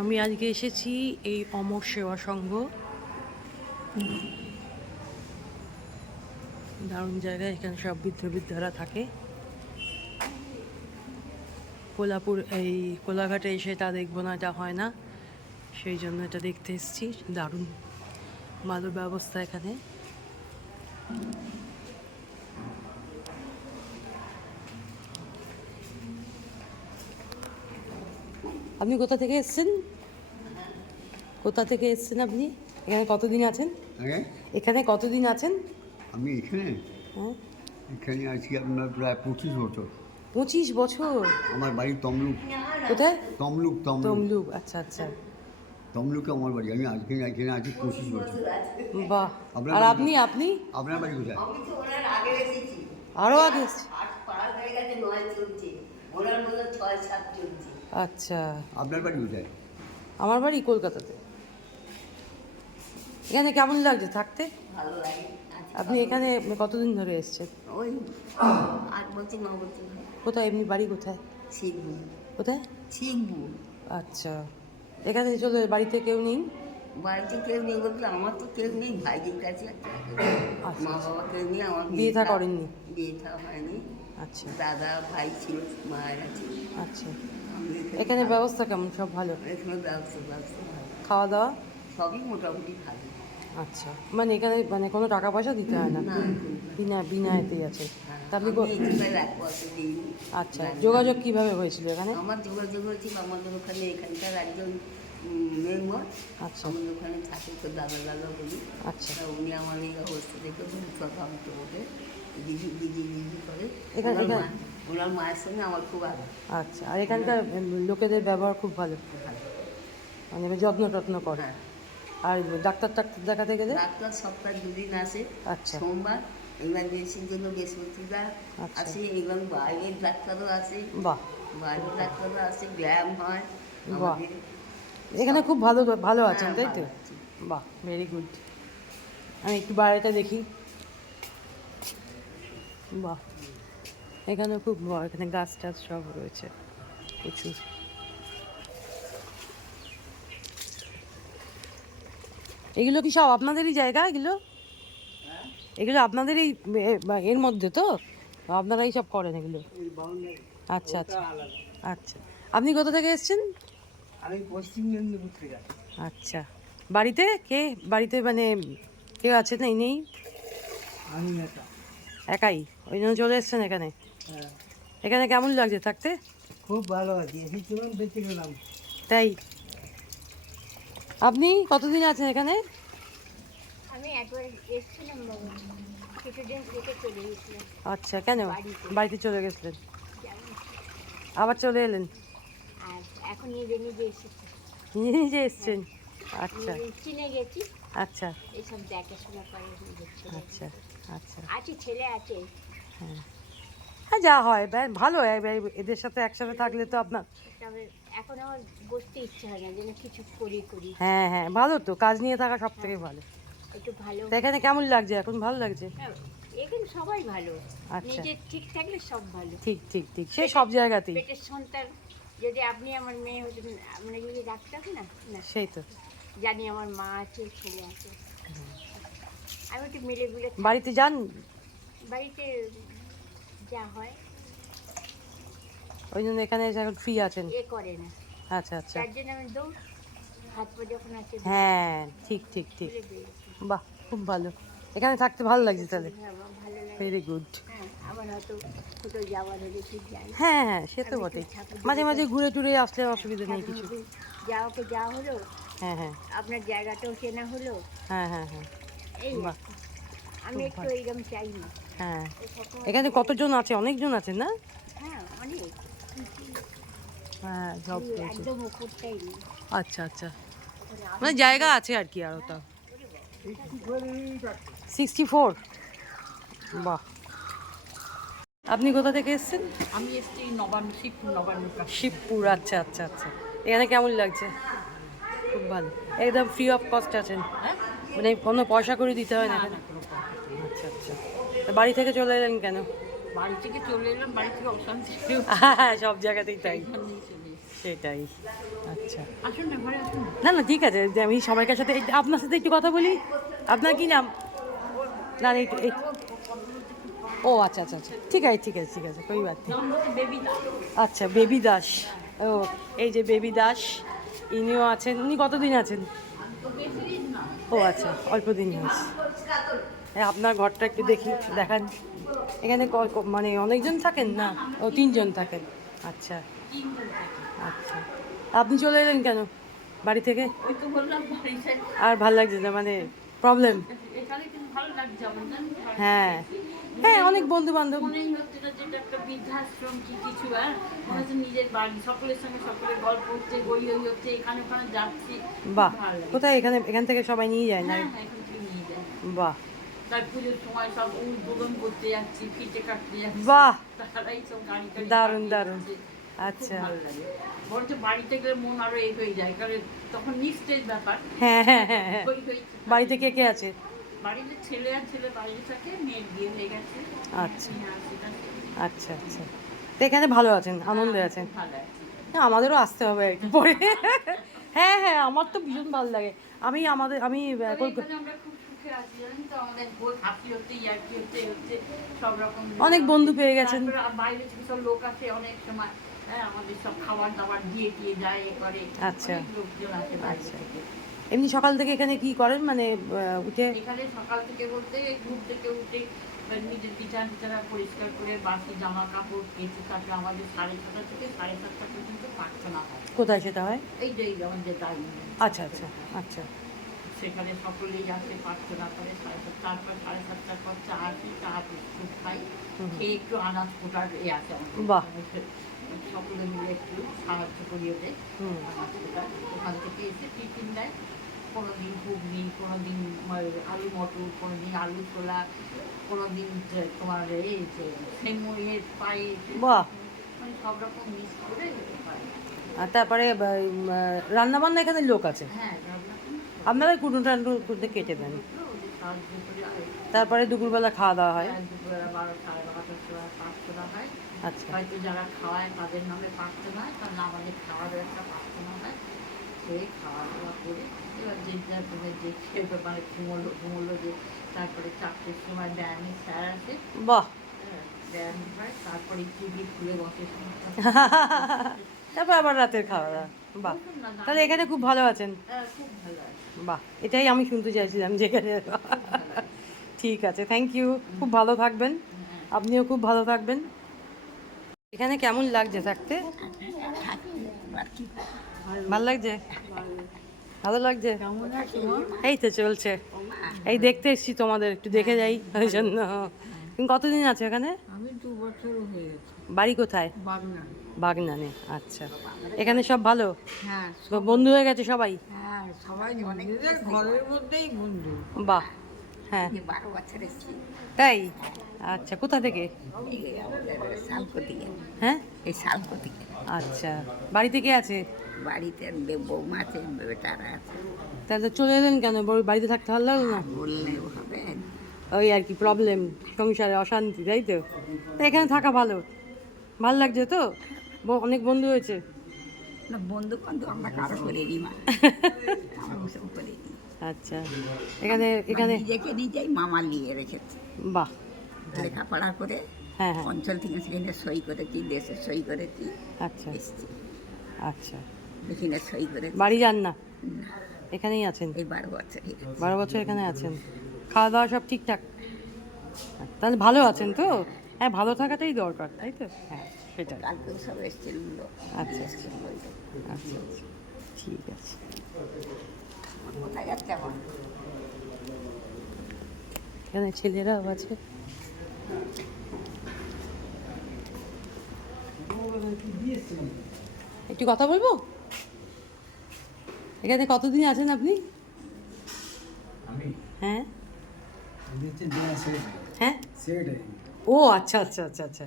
আমি আজকে এসেছি এই অমর সেবা সংঘ, দারুণ জায়গা। এখানে সব বৃদ্ধরা থাকে। এই কোলাঘাটে এসে তা দেখবো না, এটা হয় না, সেই জন্য এটা দেখতে এসেছি। দারুণ ভালো ব্যবস্থা এখানে। আপনি কোথা থেকে এসেছেন? কোথা থেকে এসেছেন আপনি? এখানে কতদিন আছেন? এখানে কতদিন আছেন? আমি এখানে এখানে আছি আপনার প্রায় 25 বছর। 25 বছর? আমার বাড়ি তমলুক। কোথায়? তমলুক তমলুক তমলুক, আচ্ছা আচ্ছা। তমলুকে আমার বাড়ি। আমি আজকে এখানে আছি 25 বছর। বাহ। আর আপনি আপনি আপনার বাড়ি কোথায়? আরও আগে এসেছেন? আচ্ছা। আপনার বাড়ি কোথায়? আমার বাড়ি কলকাতাতে। এখানে কেমন লাগছে থাকতে? ভালো লাগে। আপনি এখানে কতদিন ধরে এসেছেন? ওই 8 বছর 9 বছর হয়। কোথায় এমনি বাড়ি কোথায়? শিখবু। কোথায়? শিখবু। আচ্ছা। এখানে চলে বাড়িতে কেউ নেই? বাড়িতে কেউ নেই বলতে আমার তো কেউ নেই, ভাইদের কাছে একটা। মা বাবা কেউ নেই। আমার বিয়ে থা করেননি? বিয়ে থা হয়নি। আচ্ছা দাদা ভাই ছিল, মায়ের আছে। আচ্ছা। এখানে ব্যবস্থা কেমন? সব ভালো? এখানে ব্যবস্থা ভালো। খাওয়া দাওয়া সবই মোটামুটি ভালো। আচ্ছা। মানে এখানে মানে কোনো টাকা পয়সা দিতে হয় না? না, বিনা বিনা এতেই আছে। তা আপনি এখানে 1 বছর দিইনি। আচ্ছা, যোগাযোগ কিভাবে হয়েছিল এখানে? আমার যোগাযোগ হয়েছিল আমাদের ওখানে, এখানকার একজন মেম্বার। আচ্ছা আমাদের ওখানে থাকে তো, দাদা বলি। আচ্ছা। তা উনি আমার এই অবস্থা দেখে বহুত কথা হতো ওকে, দিদি করে। এখানে ওনার মায়ের সঙ্গে আমার খুব আগে। আচ্ছা। আর এখানকার লোকেদের ব্যবহার খুব ভালো, ভালো। মানে যত্ন টত্ন করে? হ্যাঁ। আর ডাক্তার দেখাতে গেলে? ডাক্তার সপ্তাহে 2 দিন আসে। আচ্ছা সোমবার ইমার্জেন্সির জন্য বৃহস্পতিবার আচ্ছা। আসে, এবং বাইরের ডাক্তারও আসে। বাহ বাইরের ডাক্তারও আসে, ব্যায়াম হয় বাহ। আমাদের। এখানে খুব ভালো ভালো আছেন, হ্যাঁ, তাই তো? ভালো আছি। বাহ, ভেরি গুড। আমি একটু বাইরেটা দেখি। বাহ, এখানে খুব এখানে গাছ টাছ সব রয়েছে প্রচুর। এগুলো কি সব আপনাদেরই জায়গা? এগুলো এগুলো আপনাদেরই এর মধ্যে তো? আপনারাই সব করেন এগুলো? আচ্ছা আচ্ছা আচ্ছা। আপনি কোথা থেকে এসেছেন? আমি পশ্চিম মেদিনীপুর থেকে। আচ্ছা। বাড়িতে কে? বাড়িতে মানে কেউ আছে না? নেই? আমি একা। একাই, ওই জন্য চলে এসেছেন এখানে? হ্যাঁ, এখানে কেমন লাগছে থাকতে? খুব ভালো আছি। এসেছিলাম, বেঁচে গেলাম। তাই? আপনি কতদিন আছেন এখানে? আমি একবার এসেছিলাম বাবা, কিছুদিন থেকে চলে গেছিলাম। আচ্ছা, কেন বাড়িতে চলে গেছিলেন? যেমন আবার চলে এলেন? আর এখন নিজে নিজে এসেছি, নিজে নিজে এসছেন? আচ্ছা চিনে গেছি। আচ্ছা এসব দেখাশোনা করে নিজের ছেলে। আচ্ছা আচ্ছা। আছে, ছেলে আছে। হ্যাঁ হ্যাঁ, যা হয় ভালো। এদের সাথে একসাথে থাকলে তো আপনার। তবে এখন আমার বসতে ইচ্ছে হয় না, যেন কিছু করি। হ্যাঁ হ্যাঁ, ভালো তো, কাজ নিয়ে থাকা সব থেকে ভালো। একটু ভালো। তা এখানে কেমন লাগছে এখন? ভালো লাগছে? হ্যাঁ, এখানে সবাই ভালো। আচ্ছা। নিজে ঠিক থাকলে সব ভালো। ঠিক ঠিক ঠিক, সে সব জায়গাতেই। পেটের সন্তান যদি আপনি আমার মেয়ে হতেন, আমরা যদি রাখতাম না। না, সেই তো। জানি আমার মা আছে, ছেলে আছে, আমি একটু মিলে গুলে বাড়িতে যান? বাড়িতে যা হয় ওই জন্য এখানে এসে এখন ফ্রি আছেন? এ করে না, আচ্ছা আচ্ছা। তার জন্য আমি দৌড় হাত পা যখন আছে হ্যাঁ ঠিক ঠিক ঠিক। খুলে বেরিয়েছি। বাহ, খুব ভালো। এখানে থাকতে ভালো লাগছে তাহলে? হ্যাঁ, আমার ভালো লাগে। Very good. হ্যাঁ, আবার হয়তো কোথাও যাওয়ার হলে ঠিক যাই। হ্যাঁ হ্যাঁ, সে তো আমি বটেই। একটু ঠাকুর মাঝে মাঝে দেখে- ঘুরে টুরে আসলে অসুবিধা নেই কিছু। যাওয়াকে যাওয়া হলো, হ্যাঁ হ্যাঁ আপনার জায়গাটাও চেনা হলো। হ্যাঁ হ্যাঁ হ্যাঁ। এই আর বাহ, কি। আমি খুব একটু ভালো। এইরকম চাই না। হ্যাঁ, এই সবসময়- এখানে কতজন আছে? অনেকজন আছেন না? হ্যাঁ, অনেক। হ্যাঁ, জব এই করেছে। একদম ওপরটাই নেই। আচ্ছা আচ্ছা, ওখানে মানে জায়গা আছে আর কি আরও তা। 64? বাহ। আপনি কোথা থেকে এসেছেন? আমি এসছি শিবপুর নবান্নের কাছে। শিবপুর, আচ্ছা আচ্ছা আচ্ছা। এখানে কেমন লাগছে? খুব ভালো, একদম ফ্রি অফ কস্ট আছেন? হ্যাঁ, মানে কোনো পয়সা করে দিতে হয় না না এখানে? না, কোনো কথা নেই। আচ্ছা আচ্ছা। তা বাড়ি থেকে চলে এলেন কেন? বাড়ি থেকে চলে এলাম, বাড়ি থেকে অশান্তি হ্যাঁ, সব জায়গাতেই তাই। এইখানেই চলে এসেছি। সেটাই। আচ্ছা, আসুন না ঘরে আসুন। না না ঠিক আছে, যে আমি সবাইকার সাথে আপনার সাথে একটু কথা বলি। আপনার কি নাম? না না, ও আচ্ছা আচ্ছা আচ্ছা, ঠিক আছে ঠিক আছে ঠিক আছে, কোই বাত নেই। নাম হচ্ছে বেবি দাস। আচ্ছা, বেবি দাস। ও, এই যে বেবি দাস, ইনিও আছেন। উনি কতদিন আছেন? ও আচ্ছা, অল্প দিন হয়েছে। হ্যাঁ, আপনার ঘরটা একটু দেখি, দেখান। এখানে মানে অনেকজন থাকেন না? ও, 3জন থাকেন। আচ্ছা আচ্ছা, আপনি চলে এলেন কেন বাড়ি থেকে? ওই তো বললাম বাড়িতে আর ভাল লাগছে না মানে প্রবলেম? এখানে কিন্তু ভালো লাগছে আমার জানেন তো? হ্যাঁ হ্যাঁ, অনেক বন্ধু বান্ধব। মনেই হচ্ছে না যেটা একটা বৃদ্ধাশ্রম কি কিছু, হ্যাঁ মনে হচ্ছে নিজের বাড়ি, সকলের সঙ্গে সকলের গল্প হচ্ছে, গড়ি হচ্ছে, এখানে ওখানে যাচ্ছি। বাহ, ভালো লাগে। কোথায়? এখান থেকে সবাই নিয়ে যায় না? হ্যাঁ হ্যাঁ, এখান থেকে নিয়ে যায়। বাহ তার পুজোর সময় সব উদ্বোধন করতে যাচ্ছি, ফিতে কাটতে যাচ্ছি। বাহ, তারাই সব গাড়ি টাড়ি দারুণ পাঠিয়ে দারুণ। দিচ্ছে। আচ্ছা, খুব ভালো লাগে। বরঞ্চ বাড়িতে গেলে মন আরো এ হয়ে যায়, কারণ তখন নিস্তেজ ব্যাপার। হ্যাঁ হ্যাঁ হ্যাঁ হ্যাঁ। হই হই। বাড়িতে কে কে আছে? বাড়িতে ছেলে আর ছেলে বাইরে থাকে, মেয়ের বিয়ে হয়ে গেছে। আচ্ছা হ্যাঁ, সেটা আচ্ছা আচ্ছা, তো এখানে ভালো আছেন, আনন্দে আছেন? খুব ভালো আছে। না, আমাদেরও আসতে হবে আর কি পরে। হ্যাঁ হ্যাঁ, আমার তো ভীষণ ভালো লাগে। আমি তবে এখানে আমরা খুব সুখে আছি, জানেন তো, আমাদের হাসি হচ্ছে, ইয়ার্কি হচ্ছে, সব রকম। অনেক বন্ধু পেয়ে গেছেন। তারপরে বাইরে থেকে সব লোক আসে অনেক সময়, হ্যাঁ আমাদের সব খাবার দাবার দিয়ে দিয়ে যায়, এ করে। আচ্ছা। অনেক লোকজন আসে বাইরে আচ্ছা। থেকে। এমনি সকাল থেকে এখানে কি করেন মানে উঠে? এখানে সকাল থেকে বলতে ঘুম থেকে উঠে নিজের বিছানা পরিষ্কার করে বাসি জামা কাপড় কেচে, তারপরে আমাদের 6:30 থেকে 7:30 পর্যন্ত প্রার্থনা হয়। কোথায় সেটা হয়? এই যে আমাদের ডাইনিং। আচ্ছা আচ্ছা আচ্ছা সেখানে সকলেই আসে, প্রার্থনা করে। তারপর 7:30 পর চা আসি, চা বিস্কুট খাই, খেয়ে একটু আনাজ কোটার এ আছে আমাদের। বাহ। সকলে মিলে একটু সাহায্য করি ওদের আনাজ কোটার। ওখান থেকে এসে টিফিন দেয়, কোনোদিন ঘুগনি, কোনোদিন আলু মটর, কোনোদিন আলু ছোলা, কোনোদিন তোমার এই যে সেমুইয়ের পায়ে, বাহ। মানে সব রকম মিক্স করে হয়। আর তারপরে রান্না বান্না এখানে লোক আছে? হ্যাঁ, রান্না করি। আপনারা কুটুন টান্ডু করতে কেটে দেন, ওদের সাহায্য করে আর তারপরে দুপুরবেলা খাওয়া দাওয়া হয়? দুপুরবেলা 12-12:30 সময় প্রার্থনা হয়। আচ্ছা হয়তো যারা খাওয়ায় তাদের নামে প্রার্থনা হয়, কারণ আমাদের খাওয়ারও একটা প্রার্থনা হয়। সে খাওয়া দাওয়া করে এবার যে যার যে খেয়ে মানে ঘুমোলো যে, তারপরে 4টের সময় ব্যায়ামের স্যার আসে, বাহ। ব্যায়াম হয়, তারপরে টিভি খুলে বসে শুনতে। তারপর আবার রাতের খাওয়া দাওয়া। বাহ, তাহলে এখানে খুব ভালো আছেন। খুব ভালো আছে। বাহ, এটাই আমি শুনতে চাইছিলাম যেখানে। ঠিক আছে, থ্যাংক ইউ, খুব ভালো থাকবেন, আপনিও খুব ভালো থাকবেন। এখানে কেমন লাগছে থাকতে? ভালো লাগছে? ভালো লাগছে? এই তো চলছে, এই দেখতে এসছি তোমাদের, একটু দেখে যাই ওই জন্য। তুমি কতদিন আছো এখানে? আমি 2 বছরও হয়ে গেছে। বাড়ি কোথায়? বাগনা। বাগনানে। আচ্ছা, এখানে সব ভালো? হ্যাঁ বন্ধু হয়ে গেছে সবাই? হ্যাঁ, সবাই নিজেদের ঘরের মধ্যেই বন্ধু। বাহ। হ্যাঁ 12 বছর এসেছি তাই? আচ্ছা, কোথা থেকে? এই আমাদের শালকো দিকে, হ্যাঁ এই শালকো দিকে। আচ্ছা, বাড়িতে কে আছে? বাড়িতে বৌমা আছে, বেটারা আছে। তাহলে তো চলে এলেন কেন? বাড়িতে থাকতে ভালো লাগলো না? বললেও হবে। ওই আর কি প্রবলেম, সংসারে অশান্তি, তাই তো? তা এখানে থাকা ভালো, ভালো লাগছে তো? অনেক বন্ধু হয়েছে? না, বন্ধু বান্ধব আমরা কারো করে দিই মা, আমরা ওসব করে দিই। আচ্ছা, এখানে এখানে নিজেকে নিজেই মামা নিয়ে রেখেছে। বাহ। লেখাপড়া করে হ্যাঁ হ্যাঁ, অঞ্চল থেকে সেখানে সই করেছি, দেশে সই করেছি, আচ্ছা এসছি আচ্ছা। এখানে সই করে। বাড়ি যান না, এখানেই আছেন? এই 12 বছরই 12 বছর এখানে আছেন, খাওয়া দাওয়া সব ঠিকঠাক? তাহলে ভালো আছেন তো? হ্যাঁ, ভালো থাকাটাই দরকার, তাই তো? হ্যাঁ, সেটাই। কালকেও সব এসছিল। আচ্ছা আচ্ছা আচ্ছা, ঠিক আছে। কোথায় যাচ্ছে আমার? এখানে ছেলেরাও আছে। একটু কথা বলবো? এখানে কতদিন আছেন আপনি? হ্যাঁ হ্যাঁ, ও আচ্ছা আচ্ছা আচ্ছা আচ্ছা।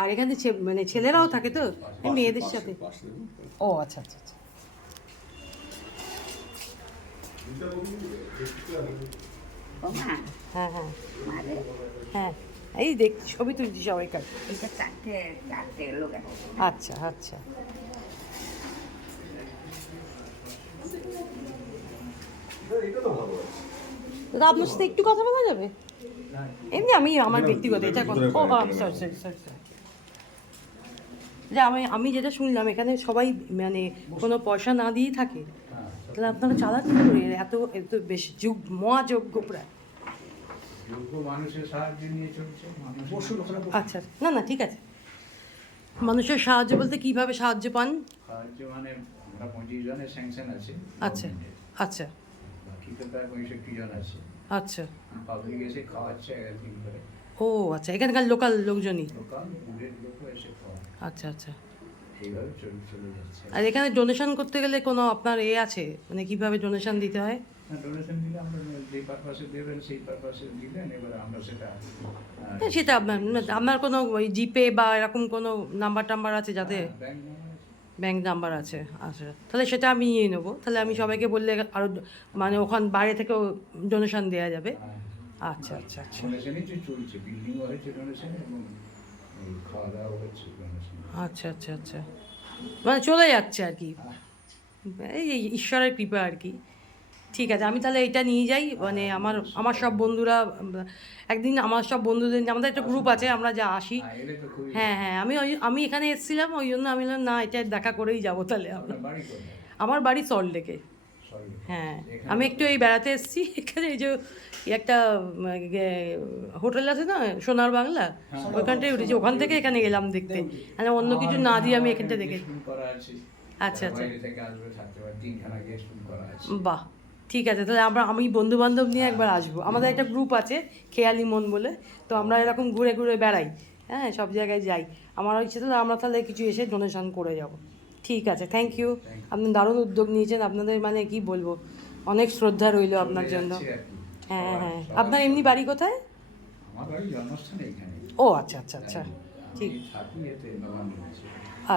আর এখানে মানে ছেলেরাও থাকে তো এই মেয়েদের সাথে? ও আচ্ছা আচ্ছা আচ্ছা। ও মা, হ্যাঁ হ্যাঁ মারে হ্যাঁ, এই দেখ ছবি তুলছি সবাইকার। এটা চারটে লোক আছে। আচ্ছা আচ্ছা, দাদা আপনার সাথে একটু কথা বলা যাবে? এমনি আমি আমার ব্যক্তিগত এটা কথা, ও সরি সরি সরি সরি, যে আমি যেটা শুনলাম এখানে সবাই মানে কোনো পয়সা না দিয়েই থাকে, তাহলে আপনারা চালান কি করে এত এত বেশ মহাযোগ্য প্রায়? যোগ্য মানুষের সাহায্য নিয়ে চলছে মানুষ। আচ্ছা না না ঠিক আছে, মানুষের সাহায্য বলতে কিভাবে সাহায্য পান? সাহায্য মানে আমরা 25 জনের স্যাংশন আছে আচ্ছা আচ্ছা বাকি তো প্রায় 65 জন আছে। আচ্ছা, পাবলিক এসে খাওয়াচ্ছে একদিন করে, ও আচ্ছা, এখানকার লোকাল লোকজনই? লোকাল দূরের লোক এসে খাওয়ায়, আচ্ছা আচ্ছা। এইভাবে চলে যাচ্ছে। আর এখানে ডোনেশন করতে গেলে কোনো আপনার আছে, মানে কিভাবে ডোনেশন দিতে হয়? ডোনেশন দিলে আমরা যে পারপাসে দেবেন সেই পারপাসে দিলেন, এবার আমরা সেটা হ্যাঁ, সেটা আপনার কোনো ওই জিপে বা এরকম কোনো নাম্বার টাম্বার আছে যাতে? ব্যাংক ব্যাংক নাম্বার আছে, আচ্ছা, তাহলে সেটা আমি নিয়ে নেবো। তাহলে আমি সবাইকে বললে আরও মানে ওখান বাইরে থেকেও ডোনেশন দেওয়া যাবে? আচ্ছা আচ্ছা আচ্ছা ডোনেশনই যে চলছে, বিল্ডিংও হয়েছে ডোনেশন এবং এই খাওয়া দাওয়া হচ্ছে ডোনেশন। আচ্ছা আচ্ছা আচ্ছা, মানে চলে যাচ্ছে আর কি, এই ঈশ্বরের কৃপা আর কি। ঠিক আছে, আমি তাহলে এটা নিয়ে যাই, মানে আমার সব বন্ধুরা একদিন, আমার সব বন্ধুদের আমাদের একটা গ্রুপ আছে, আমরা যা আসি। এলে তো খুবই হ্যাঁ হ্যাঁ, আমি এখানে এসেছিলাম, ওই জন্য আমি বললাম না, এটা দেখা করেই যাবো তাহলে আমরা। আপনার বাড়ি কোথায়? আমার বাড়ি সল্টলেকে। সরি। হ্যাঁ, আমি একটু এই বেড়াতে এসেছি এখানে, এই যে একটা হোটেল আছে না সোনার বাংলা, ওইখানটায় উঠেছি, ওখান থেকে এখানে গেলাম দেখতে, মানে অন্য কিছু না দিয়ে আমি এখানটা দেখে। গেস্ট রুম করা আছে, আচ্ছা আচ্ছা, বাইরে থেকে আসবে থাকতে পারে, 3খানা গেস্ট রুম করা আছে। বাহ, ঠিক আছে, তাহলে আমি বন্ধু বান্ধব নিয়ে একবার আসবো। আমাদের একটা গ্রুপ আছে খেয়ালি মন বলে, তো আমরা এরকম ঘুরে ঘুরে বেড়াই, হ্যাঁ, সব জায়গায় যাই। আমার ইচ্ছে তাহলে আমরা তাহলে কিছু এসে ডোনেশন করে যাব। ঠিক আছে, থ্যাংক ইউ, আপনি দারুণ উদ্যোগ নিয়েছেন, আপনাদের মানে কি বলবো, অনেক শ্রদ্ধা রইল আপনার জন্য। যাচ্ছে আর কি। হ্যাঁ হ্যাঁ, আপনার এমনি বাড়ি কোথায়? আমার বাড়ি জন্মস্থান এইখানে। ও আচ্ছা আচ্ছা আচ্ছা, ঠিক, আমি থাকি এতে নবান্ন আছে।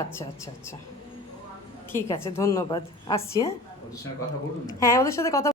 আচ্ছা আচ্ছা আচ্ছা, ঠিক আছে, ধন্যবাদ, আসছি। হ্যাঁ ওদের সঙ্গে কথা বলুন না। হ্যাঁ, ওদের সাথে কথা